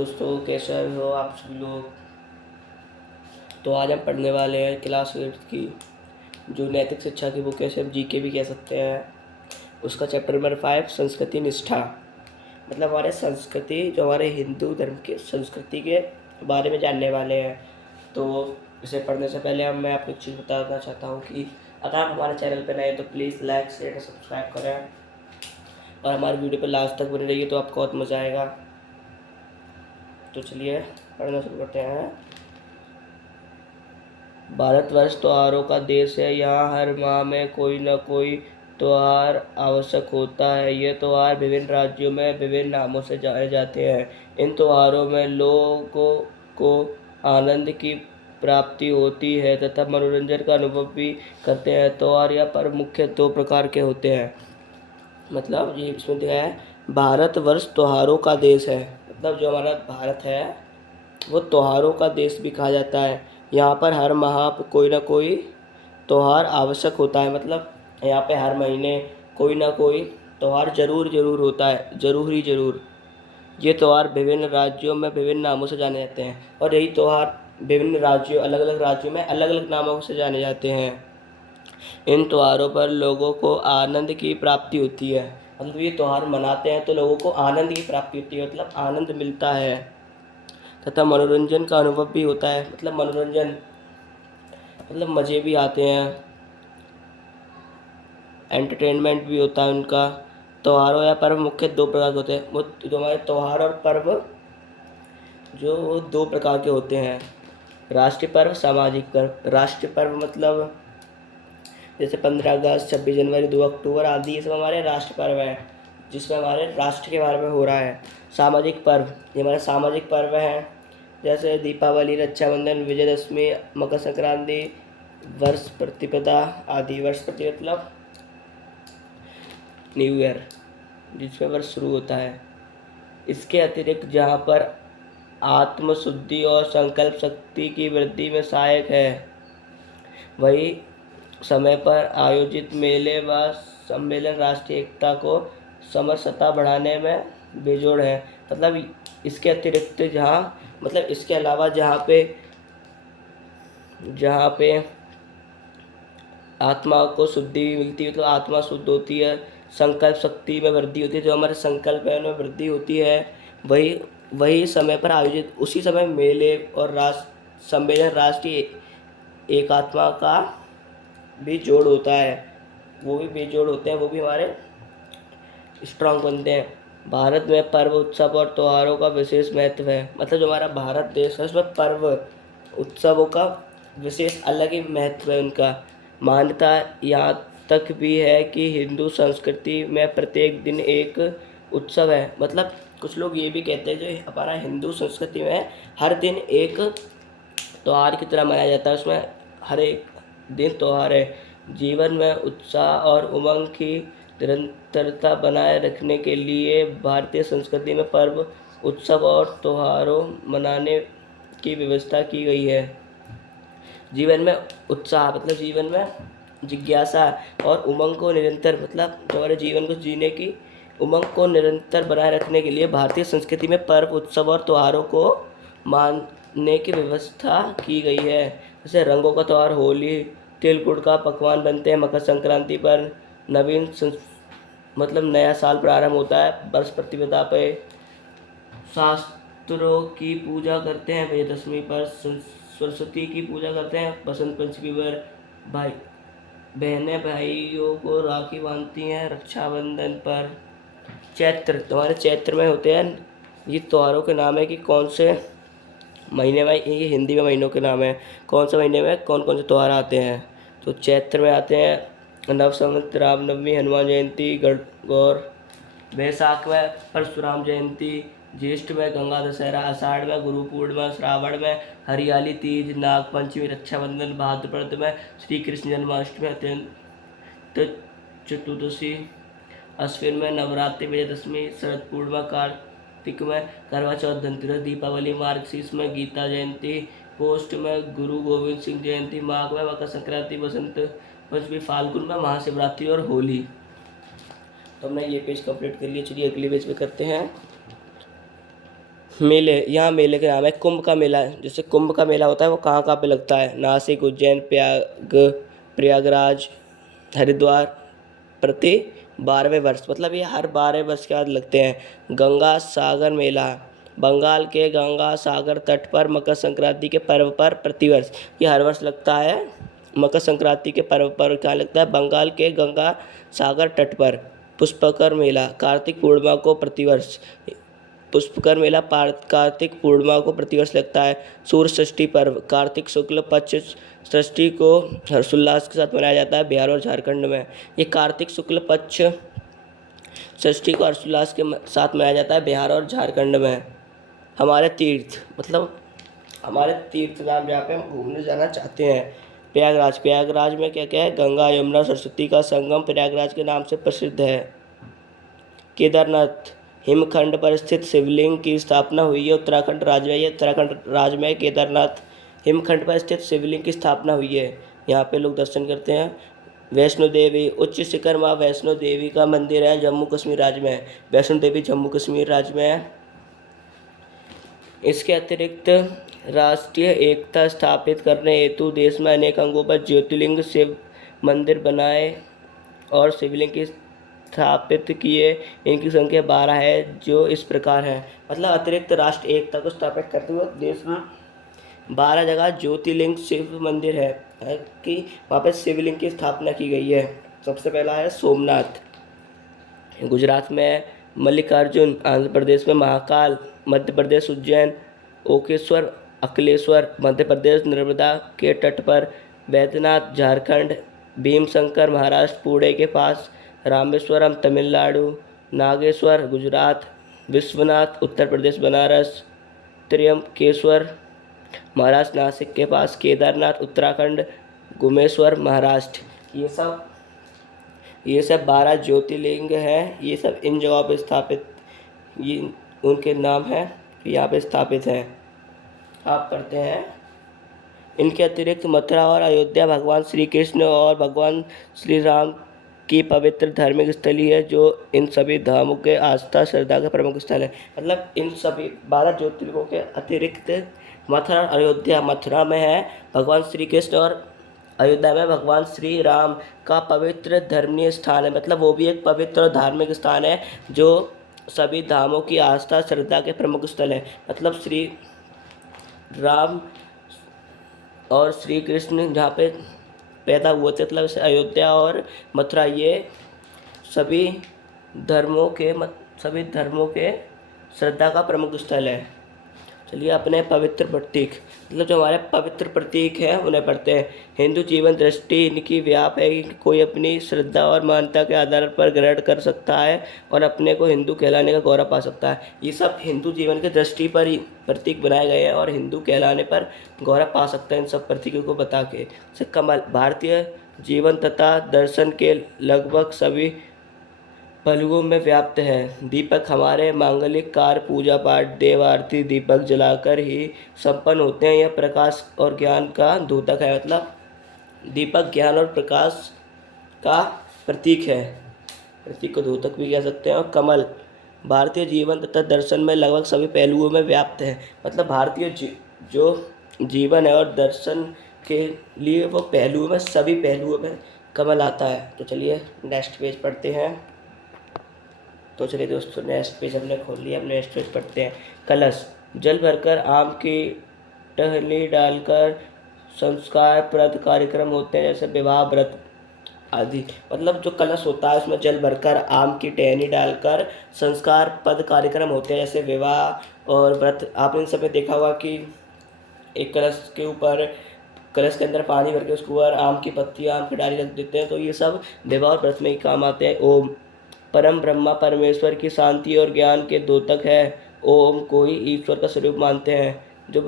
दोस्तों, कैसे हो आप सभी लोग। तो आज हम पढ़ने वाले हैं क्लास 8 की जो नैतिक शिक्षा की बुक है, इसे हम जीके भी कह सकते हैं। उसका चैप्टर नंबर 5 संस्कृति निष्ठा। मतलब हमारे संस्कृति, जो हमारे हिंदू धर्म की संस्कृति के बारे में जानने वाले हैं। तो इसे पढ़ने से पहले मैं आपको एक चीज़ बताना चाहता हूँ कि अगर आप हमारे चैनल पर नए हैं तो प्लीज़ लाइक शेयर और सब्सक्राइब करें और हमारे वीडियो पर लास्ट तक बने रहिए, तो आपको बहुत मज़ा आएगा। तो चलिए पढ़ना शुरू करते हैं। भारतवर्ष त्योहारों का देश है। यहाँ हर माह में कोई न कोई त्योहार आवश्यक होता है। ये त्योहार विभिन्न राज्यों में विभिन्न नामों से जाने जाते हैं। इन त्योहारों में लोगों को आनंद की प्राप्ति होती है तथा मनोरंजन का अनुभव भी करते हैं। त्योहार या पर्व मुख्य दो प्रकार के होते हैं। मतलब ये इसमें दिया है, भारतवर्ष त्योहारों का देश है। मतलब जो हमारा भारत है वो त्योहारों का देश भी कहा जाता है। यहाँ पर हर माह कोई ना कोई त्यौहार आवश्यक होता है। मतलब यहाँ पे हर महीने कोई ना कोई त्यौहार ज़रूर होता है, ज़रूर ही ज़रूर। ये त्यौहार विभिन्न राज्यों में विभिन्न नामों से जाने जाते हैं और यही त्यौहार विभिन्न राज्यों, अलग अलग राज्यों में अलग अलग नामों से जाने जाते हैं। इन त्योहारों पर लोगों को आनंद की प्राप्ति होती है। मतलब ये त्यौहार मनाते हैं तो लोगों को आनंद की प्राप्ति होती है, मतलब आनंद मिलता है तथा मनोरंजन का अनुभव भी होता है। मतलब मनोरंजन मतलब मज़े भी आते हैं, एंटरटेनमेंट भी होता है उनका। त्योहारों या पर्व मुख्य दो प्रकार के होते हैं। वो जो हमारे त्यौहार और पर्व जो वो दो प्रकार के होते हैं, राष्ट्रीय पर्व, सामाजिक पर्व। राष्ट्रीय पर्व मतलब जैसे 15 अगस्त, 26 जनवरी, 2 अक्टूबर आदि, ये सब हमारे राष्ट्र पर्व हैं जिसमें हमारे राष्ट्र के बारे में हो रहा है। सामाजिक पर्व, ये हमारे सामाजिक पर्व हैं जैसे दीपावली, रक्षाबंधन, विजयदशमी, मकर संक्रांति, वर्ष प्रतिपदा आदि। वर्ष प्रतिपदा मतलब न्यू ईयर, जिसमें वर्ष शुरू होता है। इसके अतिरिक्त जहाँ पर आत्मशुद्धि और संकल्प शक्ति की वृद्धि में सहायक है, वही समय पर आयोजित मेले व सम्मेलन राष्ट्रीय एकता को समरसता बढ़ाने में बेजोड़ है। मतलब इसके अतिरिक्त जहाँ, मतलब इसके अलावा जहाँ पे आत्मा को शुद्धि मिलती है, तो आत्मा शुद्ध होती है, संकल्प शक्ति में वृद्धि होती है, जो हमारे संकल्प है उनमें वृद्धि होती है। वही समय पर आयोजित उसी समय मेले और राष्ट्र सम्मेलन राष्ट्रीय एकात्मा का भी जोड़ होता है, वो भी बेजोड़ होते हैं, वो भी हमारे स्ट्रांग बनते हैं। भारत में पर्व, उत्सव और त्योहारों का विशेष महत्व है। मतलब जो हमारा भारत देश है उसमें पर्व उत्सवों का विशेष अलग ही महत्व है उनका। मान्यता यहाँ तक भी है कि हिंदू संस्कृति में प्रत्येक दिन एक उत्सव है। मतलब कुछ लोग ये भी कहते हैं जो हमारा हिंदू संस्कृति में हर दिन एक त्यौहार की तरह मनाया जाता है, उसमें हर एक दिन त्यौहार है। जीवन में उत्साह और उमंग की निरंतरता बनाए रखने के लिए भारतीय संस्कृति में पर्व, उत्सव और त्योहारों मनाने की व्यवस्था की गई है। जीवन में उत्साह मतलब जीवन में जिज्ञासा और उमंग को निरंतर, मतलब हमारे जीवन को जीने की उमंग को निरंतर बनाए रखने के लिए भारतीय संस्कृति में पर्व, उत्सव और त्योहारों को मानने की व्यवस्था की गई है। जैसे रंगों का त्यौहार होली, तिल गुड़ का पकवान बनते हैं। मकर संक्रांति पर मतलब नया साल प्रारंभ होता है। वर्ष प्रतिपदा पे शास्त्रों की पूजा करते हैं। विजयदशमी पर सरस्वती की पूजा करते हैं। बसंत पंचमी पर बहनें भाइयों को राखी बांधती हैं। रक्षाबंधन पर चैत्र, तुम्हारे चैत्र में होते हैं। ये त्योहारों के नाम है कि कौन से महीने में, ये हिंदी में महीनों के नाम है, कौन से महीने में कौन कौन से त्यौहार आते हैं। तो चैत्र में आते हैं नव संवत, रामनवमी, हनुमान जयंती, गौर, वैशाख में परशुराम जयंती, ज्येष्ठ में गंगा दशहरा, आषाढ़ में गुरु पूर्णिमा, श्रावण में हरियाली तीज, नाग पंचमी, रक्षाबंधन, भाद्रपद में श्री कृष्ण जन्माष्टमी, अत्यंत चतुर्दशी, अश्विन में नवरात्रि, विजयदशमी, शरद पूर्णिमा, कार्तिक में करवा चौथ, धनतेरस, दीपावली, मार्गशीर्ष में गीता जयंती, पोस्ट में गुरु गोविंद सिंह जयंती, माघ में मकर संक्रांति, बसंत पंचमी, फाल्गुन में महाशिवरात्रि और होली। तो हमने ये पेज कंप्लीट कर लिया। चलिए अगले पेज पे करते हैं। मेले, यहाँ मेले का नाम है कुंभ का मेला। जैसे कुंभ का मेला होता है वो कहाँ कहाँ पे लगता है, नासिक, उज्जैन, प्रयागराज, हरिद्वार, प्रति 12वें वर्ष, मतलब ये हर 12 वर्ष के बाद लगते हैं। गंगा सागर मेला, बंगाल के गंगा सागर तट पर मकर संक्रांति के पर्व पर प्रतिवर्ष, ये हर वर्ष लगता है। मकर संक्रांति के पर्व पर कहाँ लगता है, बंगाल के गंगा सागर तट पर। पुष्कर मेला कार्तिक पूर्णिमा को प्रतिवर्ष, पुष्कर मेला कार्तिक पूर्णिमा को प्रतिवर्ष लगता है। सूर्य षष्ठी पर्व कार्तिक शुक्ल पक्ष षष्ठी को हर्षोल्लास के साथ मनाया जाता है बिहार और झारखंड में। ये कार्तिक शुक्ल पक्ष षष्ठी को हर्षोल्लास के साथ मनाया जाता है बिहार और झारखंड में। हमारे तीर्थ, मतलब हमारे तीर्थ धाम जहाँ पे हम घूमने जाना चाहते हैं, प्रयागराज। प्रयागराज में क्या क्या है, गंगा यमुना सरस्वती का संगम प्रयागराज के नाम से प्रसिद्ध है। केदारनाथ, हिमखंड पर स्थित शिवलिंग की स्थापना हुई है उत्तराखंड राज्य में। ये उत्तराखंड राज्य में केदारनाथ हिमखंड पर स्थित शिवलिंग की स्थापना हुई है, यहाँ पे लोग दर्शन करते हैं। वैष्णो देवी, उच्च शिखर माँ वैष्णो देवी का मंदिर है, जम्मू कश्मीर राज्य में है। वैष्णो देवी जम्मू कश्मीर राज्य में है। इसके अतिरिक्त राष्ट्रीय एकता स्थापित करने हेतु देश में अनेक अंगों पर ज्योतिर्लिंग शिव मंदिर बनाए और शिवलिंग की स्थापित किए। इनकी संख्या 12 है, जो इस प्रकार है। मतलब अतिरिक्त राष्ट्र एकता को स्थापित करते हुए देश में 12 जगह ज्योतिर्लिंग शिव मंदिर है कि वहाँ पर शिवलिंग की स्थापना की गई है। सबसे पहला है सोमनाथ, गुजरात में मल्लिकार्जुन, आंध्र प्रदेश में महाकाल, मध्य प्रदेश उज्जैन, ओकेश्वर, अकलेश्वर मध्य प्रदेश नर्मदा के तट पर, बैद्यनाथ झारखंड, भीमशंकर महाराष्ट्र पुणे के पास, रामेश्वरम तमिलनाडु, नागेश्वर गुजरात, विश्वनाथ उत्तर प्रदेश बनारस, त्र्यंबकेश्वर महाराष्ट्र नासिक के पास, केदारनाथ उत्तराखंड, गुमेश्वर महाराष्ट्र। ये सब 12 ज्योतिर्लिंग हैं। ये सब इन जगहों पर स्थापित, ये उनके नाम हैं, यहाँ पे स्थापित हैं। आप पढ़ते हैं। इनके अतिरिक्त मथुरा और अयोध्या भगवान श्री कृष्ण और भगवान श्री राम की पवित्र धार्मिक स्थली है, जो इन सभी धामों के आस्था श्रद्धा का प्रमुख स्थल है। मतलब इन सभी 12 ज्योतिर्लिंगों के अतिरिक्त मथुरा अयोध्या, मथुरा में है भगवान श्री कृष्ण और अयोध्या में भगवान श्री राम का पवित्र धर्मीय स्थान है। मतलब वो भी एक पवित्र और धार्मिक स्थान है जो सभी धामों की आस्था श्रद्धा के प्रमुख स्थल है। मतलब श्री राम और श्री कृष्ण जहाँ पे पैदा हुए थे, मतलब इसे अयोध्या और मथुरा ये सभी धर्मों के श्रद्धा का प्रमुख स्थल है। चलिए अपने पवित्र प्रतीक, मतलब जो हमारे पवित्र प्रतीक हैं उन्हें पढ़ते हैं। हिंदू जीवन दृष्टि इनकी व्याप है कि कोई अपनी श्रद्धा और मान्यता के आधार पर ग्रहण कर सकता है और अपने को हिंदू कहलाने का गौरव पा सकता है। ये सब हिंदू जीवन की दृष्टि पर ही प्रतीक बनाए गए हैं और हिंदू कहलाने पर गौरव पा सकता है इन सब प्रतीकों को बता के। जैसे कमल, भारतीय जीवन तथा दर्शन के लगभग सभी पहलुओं में व्याप्त है। दीपक, हमारे मांगलिक कार्य पूजा पाठ देव आरती दीपक जलाकर ही संपन्न होते हैं। यह प्रकाश और ज्ञान का द्योतक है। मतलब दीपक ज्ञान और प्रकाश का प्रतीक है, प्रतीक को द्योतक भी कह सकते हैं। और कमल भारतीय जीवन तथा दर्शन में लगभग सभी पहलुओं में व्याप्त है। मतलब भारतीय जो जीवन है और दर्शन के लिए वो पहलुओं में, सभी पहलुओं में कमल आता है। तो चलिए नेक्स्ट पेज पढ़ते हैं। तो चलिए दोस्तों नेक्स्ट पेज हमने खोल लिया, अब नेक्स्ट पेज पढ़ते हैं। कलश, जल भरकर आम की टहनी डालकर संस्कारप्रद कार्यक्रम होते हैं, जैसे विवाह व्रत आदि। मतलब जो कलश होता है उसमें जल भरकर आम की टहनी डालकर संस्कारप्रद कार्यक्रम होते हैं, जैसे विवाह और व्रत। आपने इन सब में देखा होगा कि एक कलश के ऊपर, कलश के अंदर पानी भर के उसके ऊपर आम की पत्ती, आम की डाली रख देते हैं। तो ये सब विवाह और व्रत में ही काम आते हैं। ओम, परम ब्रह्मा परमेश्वर की शांति और ज्ञान के द्योतक है। ओम को ही ईश्वर का स्वरूप मानते हैं। जो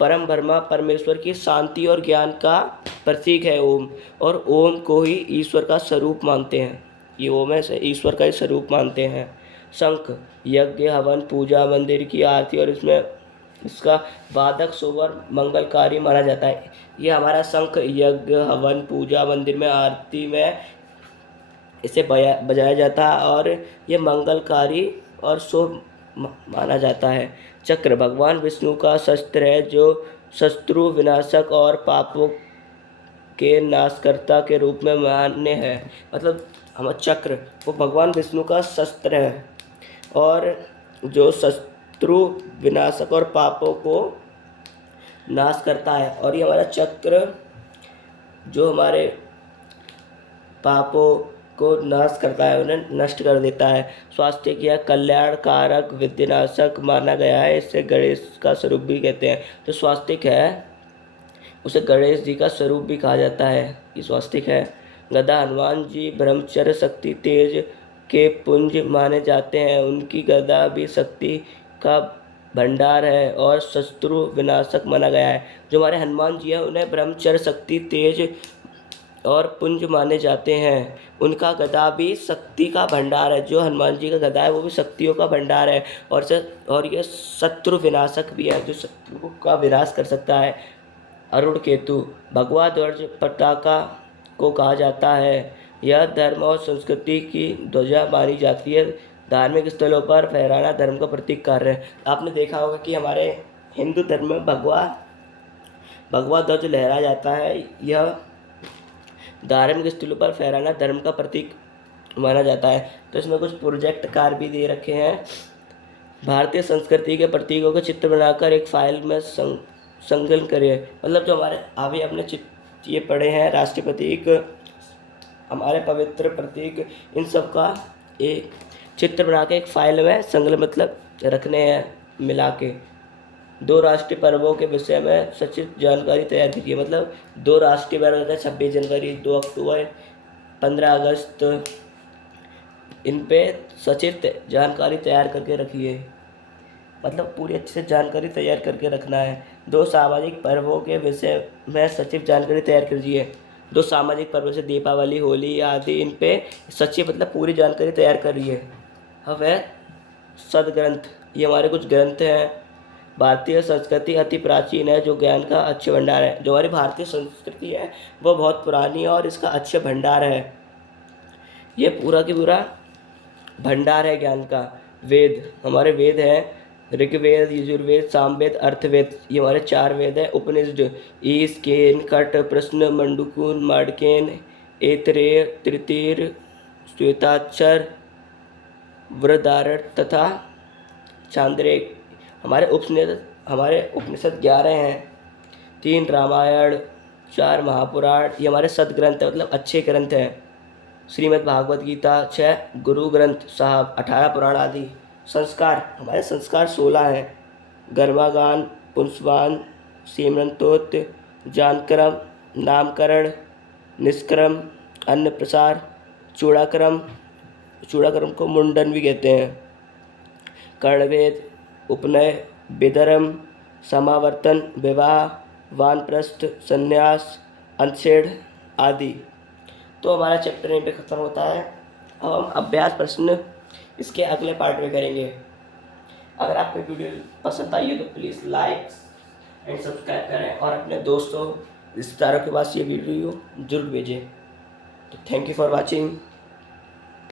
परम ब्रह्मा परमेश्वर की शांति और ज्ञान का प्रतीक है ओम, और ओम को ही ईश्वर का स्वरूप मानते हैं। ये ओम है, ईश्वर का ही स्वरूप मानते हैं। शंख, यज्ञ हवन पूजा मंदिर की आरती और इसका वादक सोवर मंगलकारी माना जाता है। ये हमारा शंख यज्ञ हवन पूजा मंदिर में आरती में इसे बजाया जाता है और ये मंगलकारी और शुभ माना जाता है। चक्र भगवान विष्णु का शस्त्र है जो शत्रु विनाशक और पापों के नाशकर्ता के रूप में मान्य है। मतलब हमारा चक्र वो भगवान विष्णु का शस्त्र है और जो शत्रु विनाशक और पापों को नाश करता है। और ये हमारा चक्र जो हमारे पापों को नाश करता है, उन्हें नष्ट कर देता है। स्वास्थ्य या कल्याणकारक विद्यानाशक माना गया है। इसे गणेश का स्वरूप भी कहते हैं। जो स्वास्तिक है उसे गणेश जी का स्वरूप भी कहा जाता है। ये स्वास्तिक है। गदा हनुमान जी ब्रह्मचर्य शक्ति तेज के पुंज माने जाते हैं। उनकी गदा भी शक्ति का भंडार है और शत्रु विनाशक माना गया है। जो हमारे हनुमान जी हैं उन्हें ब्रह्मचर्य शक्ति तेज और पुंज माने जाते हैं। उनका गदा भी शक्ति का भंडार है। जो हनुमान जी का गदा है वो भी शक्तियों का भंडार है और ये शत्रु विनाशक भी है, जो शत्रु का विनाश कर सकता है। अरुण केतु भगवा ध्वज पताका को कहा जाता है। यह धर्म और संस्कृति की ध्वजा मानी जाती है। धार्मिक स्थलों पर फहराना धर्म का प्रतीक कार्य है। आपने देखा होगा कि हमारे हिंदू धर्म में भगवा ध्वज लहराया जाता है। यह धार्मिक स्थलों पर फहराना धर्म का प्रतीक माना जाता है। तो इसमें कुछ प्रोजेक्ट कार्य भी दे रखे हैं। भारतीय संस्कृति के प्रतीकों के चित्र बनाकर एक फाइल में संकलन करिए। मतलब जो हमारे अभी अपने ये पढ़े हैं राष्ट्रीय प्रतीक, हमारे पवित्र प्रतीक, इन सब का एक चित्र बना के एक फाइल में संकलन मतलब रखने हैं मिला के। 2 राष्ट्रीय पर्वों के विषय में सचित जानकारी तैयार कीजिए। मतलब 2 राष्ट्रीय पर्व होते हैं 26 जनवरी, 2 अक्टूबर, 15 अगस्त। इन पे सचित जानकारी तैयार करके रखिए। मतलब पूरी अच्छे से जानकारी तैयार करके रखना है। 2 सामाजिक पर्वों के विषय में सचिव जानकारी तैयार कीजिए। 2 सामाजिक पर्वों से दीपावली, होली आदि, इन पे सचिव मतलब पूरी जानकारी तैयार करिए। अब है सदग्रंथ। ये हमारे कुछ ग्रंथ हैं। भारतीय संस्कृति अति प्राचीन है जो ज्ञान का अच्छे भंडार है। जो हमारी भारतीय संस्कृति है वो बहुत पुरानी है और इसका अच्छे भंडार है। ये पूरा की पूरा भंडार है ज्ञान का। वेद हमारे वेद हैं। ऋग्वेद, यजुर्वेद, सामवेद, अर्थवेद, ये हमारे 4 वेद हैं। उपनिषद ईश, केन, कट, प्रश्न, मंडूकून, माडकेन, ऐतरेय, तृतीय, श्वेताक्षर, वृहदारण्यक तथा चांद्रिक। हमारे उपनिषद 11 हैं। 3 रामायण, 4 महापुराण, ये हमारे सदग्रंथ है मतलब अच्छे ग्रंथ हैं। श्रीमद् भागवत गीता 6 गुरु ग्रंथ साहब, 18 पुराण आदि। संस्कार हमारे संस्कार 16 हैं। गर्भागान, पुंसवान, सीमंतोत, जानक्रम, नामकरण, निष्क्रम, अन्न प्रसार, चूड़ाक्रम को मुंडन भी कहते हैं, कर्णवेद, उपनय, विधर्म, समावर्तन, विवाह, वानप्रस्थ, संन्यास, अंतछेद आदि। तो हमारा चैप्टर यहीं पे ख़त्म होता है। अब हम अभ्यास प्रश्न इसके अगले पार्ट में करेंगे। अगर आपको वीडियो पसंद आई हो तो प्लीज़ लाइक एंड सब्सक्राइब करें और अपने दोस्तों रिश्तेदारों के पास ये वीडियो जरूर भेजें। तो थैंक यू फॉर वॉचिंग।